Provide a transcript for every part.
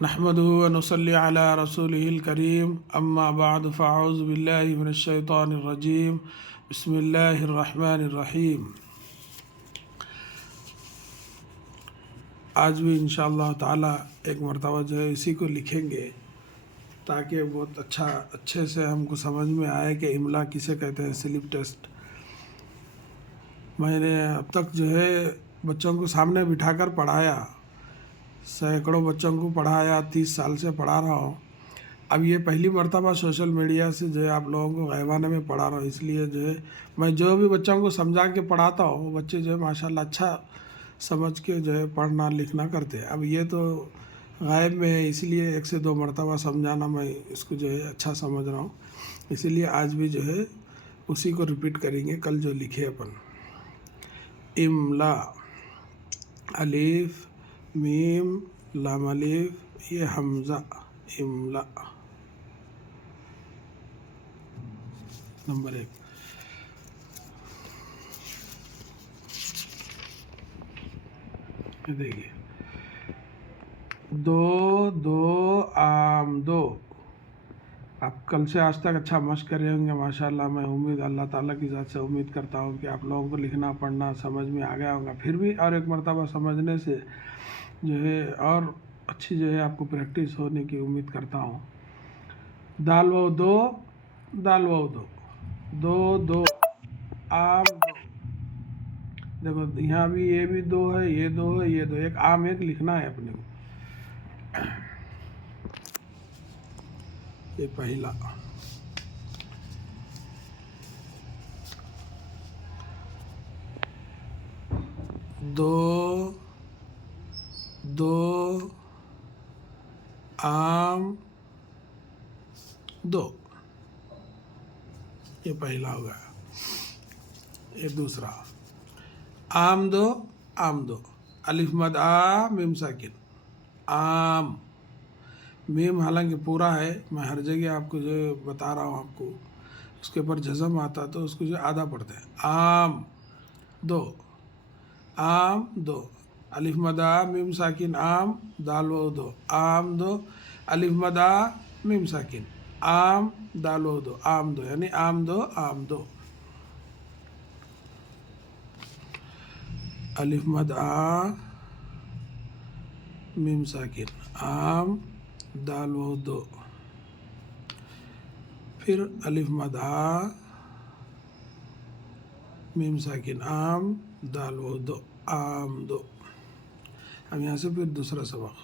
نحمده ونصلي على رسوله الكريم اما بعد فاعوذ بالله من الشيطان الرجيم بسم الله الرحمن الرحیم۔ آج بھی انشاءاللہ تعالی ایک مرتبہ جو ہے اسی کو لکھیں گے تاکہ بہت اچھے سے ہم کو سمجھ میں آئے کہ املا کسے کہتے ہیں۔ سلپ ٹیسٹ میں نے اب تک جو ہے بچوں کو سامنے بٹھا کر پڑھایا، سینکڑوں بچوں کو پڑھایا، 30 سال سے پڑھا رہا ہوں۔ اب یہ پہلی مرتبہ سوشل میڈیا سے جو ہے آپ لوگوں کو غیبانہ میں پڑھا رہا ہوں، اس لیے جو ہے میں جو بھی بچوں کو سمجھا کے پڑھاتا ہوں وہ بچے جو ہے ماشاءاللہ اچھا سمجھ کے جو ہے پڑھنا لکھنا کرتے ہیں۔ اب یہ تو غائب میں ہے، اس لیے 1 سے 2 مرتبہ سمجھانا میں اس کو جو ہے اچھا سمجھ رہا ہوں، اسی لیے آج بھی جو ہے اسی کو ریپیٹ کریں گے کل جو لکھے اپن۔ املا، الف میم لام الف یہ حمزہ، املا نمبر 1۔ دیکھیے دو آم دو۔ آپ کل سے آج تک اچھا مشق کرے ہوں گے ماشاءاللہ۔ میں امید اللہ تعالیٰ کی ذات سے امید کرتا ہوں کہ آپ لوگوں کو لکھنا پڑھنا سمجھ میں آ گیا ہوگا۔ پھر بھی اور ایک مرتبہ سمجھنے سے جو ہے اور اچھی جو ہے آپ کو پریکٹس ہونے کی امید کرتا ہوں۔ دال و دو، دال و دو، دو آم دو۔ دیکھو یہاں بھی یہ بھی 2 ہے، یہ 2 ہے، یہ 2، ایک آم ایک لکھنا ہے اپنے کو۔ یہ پہلا، دو آم دو، یہ پہلا ہو گیا۔ یہ دوسرا، آم دو، الف مد آ میم ساکن، آم۔ میم حالانکہ پورا ہے، میں ہر جگہ آپ کو جو بتا رہا ہوں، آپ کو اس کے اوپر جزم آتا تو اس کو جو آدھا پڑھتے ہیں۔ آم دو، آم دو، الف مد آ میم ساکن آم، دال و دو، آم دو، الف مد آ میم ساکن، آم دال و دو، آم دو، یعنی آم دو، آم دو۔ الف مد آ میم ساکن، آم دال و دو، پھر الف مد آ میم ساکن، آم دال و دو، آم دو۔ اب یہاں سے پھر دوسرا سبق،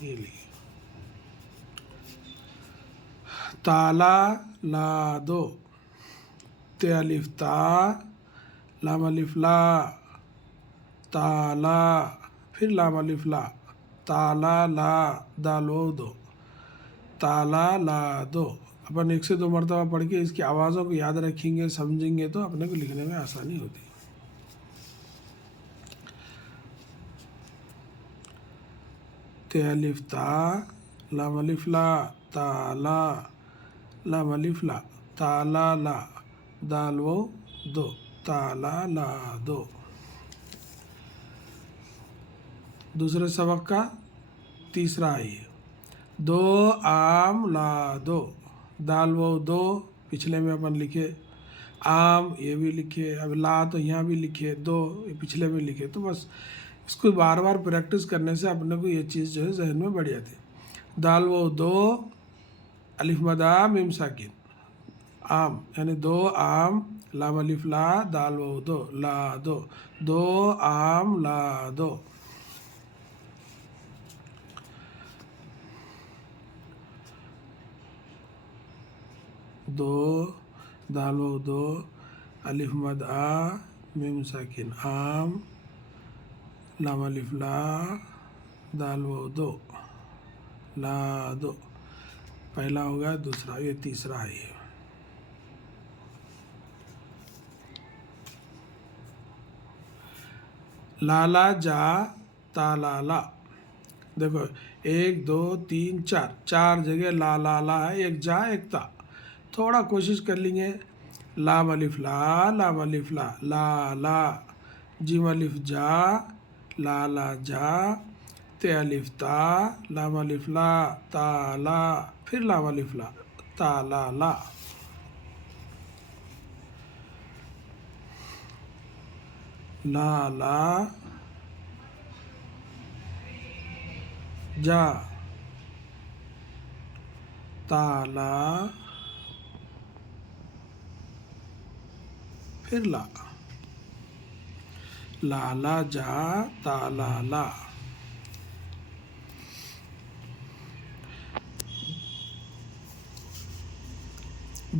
یہ لیے تالا لا دو، تے الف تا لام الف لا، تالا، پھر لام الف لا، تالا لا، دال و دو، تالا لا دو۔ اپن 1 سے 2 مرتبہ پڑھ کے اس کی آوازوں کو یاد رکھیں گے، سمجھیں گے تو اپنے کو لکھنے میں آسانی ہوتی ہے۔ تے الف تا لام الف لا، تالا، لام الف لا، تالا لا، دال و دو، تالا لا دو۔ دوسرے سبق کا تیسرا ہے یہ، دو آم لا دو، دال و دو پچھلے میں اپن لکھے، آم یہ بھی لکھے، اب لا تو یہاں بھی لکھے، دو یہ پچھلے میں لکھے، تو بس اس کو بار بار پریکٹس کرنے سے اپنے کو یہ چیز جو ہے ذہن میں بڑھ جاتی ہے۔ دال و دو، الف مد آ میم ساکن، آم یعنی 2 آم، لام الف لا، دال و دو، لا دو، 2 آم لا دو۔ دو، دال و دو، الف مد آ میم ساکن، آم، لام الف لا، دال و دو، لا دو۔ پہلا ہو گیا، دوسرا، یہ تیسرا ہے یہ۔ لالا جا تالالا، دیکھو 1 2 3 4 جگہ لا لا لا ہے، ایک جا ایک تا۔ تھوڑا کوشش کر لیں گے، لام الف لا، لام الف لا، لا لا، جیم الف جا، لا لا جا، تے الف تا، لام الف لا، تا لا، پھر لام الف لا، تا لا لا، لا لا جا، تا لا، پھر لا، لا لا جا، تا لا لا،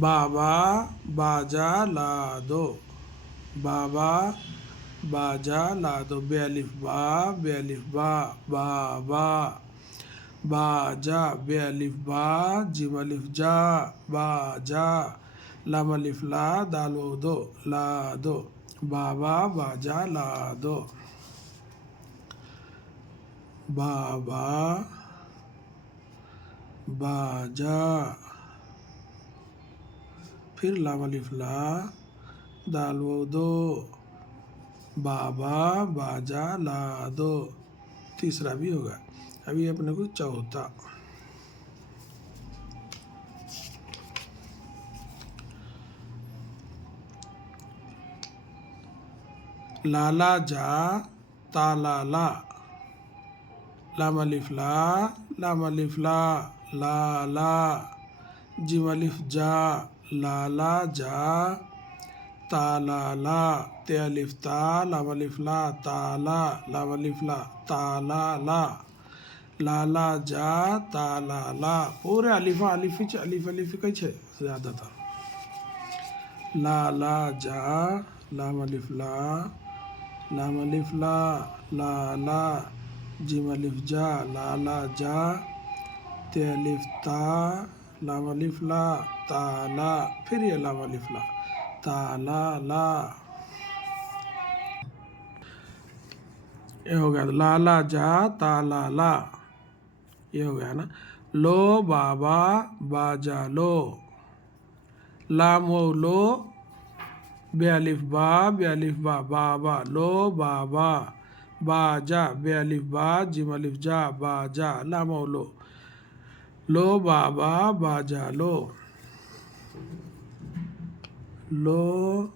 بابا باجا لا دو، بابا باجا لا دو، بے الف با، بے الف با، بابا، باجا، بے الف با، جیم الف جا، باجا، لام الف لا، دال واو دو، لا دو، بابا باجا لا دو، بابا باجا، پھر لام الف لا، دال واو دو، بابا باجا لا دو، تیسرا بھی ہوگا. ابھی اپنے کو چوتھا، لالا جا، تا لا لا، لام الف لا، لام الف لا، لا لا، جیم الف جا، لا لا جا، تا لا لا، تے الف تا، لام الف لا، تا لا، لام الف لا، تا لا لا، لا لا جا، تا لا لا، پورے الفا الف کئی چھے زیادہ تر، لا لا جا، لام الف لا، لام الف لا، لا لا، جیم الف جا، لا لا جا، تے الف تا، لام الف لا، تا لا، پھر یہ لام الف لا، تا لا لا، یہ ہو گیا لا لا جا، تا لا لا، یہ ہو گیا نا. لو بابا باجا لو، لام واو لو، بے الف با، بے الف با، بابا، لو بابا، باجا، بے الف با، جیم الف جا، باجا، لام واو لو، لو بابا باجا لو، لو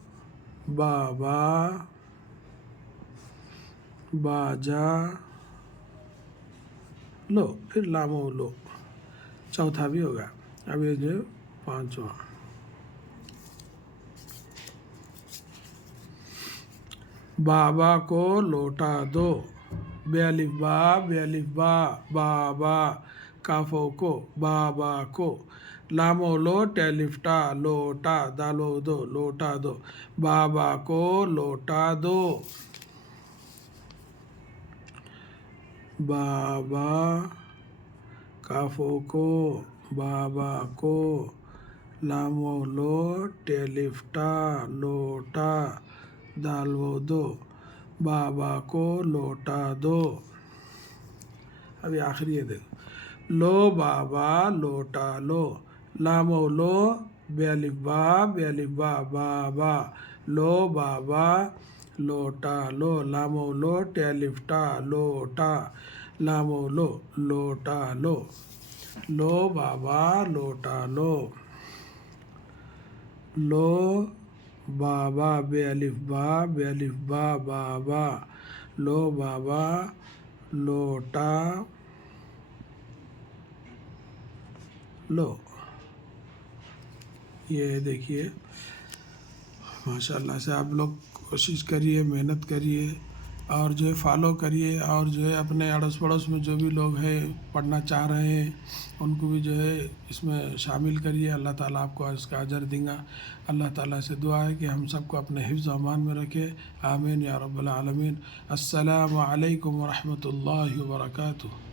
بابا باجا لو، پھر لام واو لو، چوتھا بھی ہوگا. اب یہ جو پانچواں، بابا کو لوٹا دو، بے الف با، بے الف با، بابا، کاف واو کو، بابا کو، لام واو لو، ٹے الف ٹا، لوٹا، دال واو دو، لوٹا دو، بابا کو لوٹا دو، بابا، کاف واو کو، بابا کو، لام واو لو، ٹے الف ٹا، لوٹا، دال واو دو، بابا کو لوٹا دو. ابھی آخری ہے دیکھو، لو بابا لوٹا لو، لام واو لو، بے الف با، بے الف با، بابا، لو بابا لوٹا لو، لام واو لو، ٹے الف ٹا، لوٹا، لام واو لو، لوٹا لو، لو بابا لوٹا لو، لو بابا، بے الف با، بے الف با، بابا، لو بابا لوٹا لو. یہ دیکھیے ماشاء اللہ سے آپ لوگ کوشش کریے، محنت کریے، اور جو ہے فالو کریے، اور جو ہے اپنے اڑوس پڑوس میں جو بھی لوگ ہیں پڑھنا چاہ رہے ہیں ان کو بھی جو ہے اس میں شامل کریے. اللہ تعالیٰ آپ کو اس کا اجر دیں گا. اللہ تعالیٰ سے دعا ہے کہ ہم سب کو اپنے حفظ و امان میں رکھے. آمین یا رب العالمین. السلام علیکم ورحمۃ اللہ وبرکاتہ.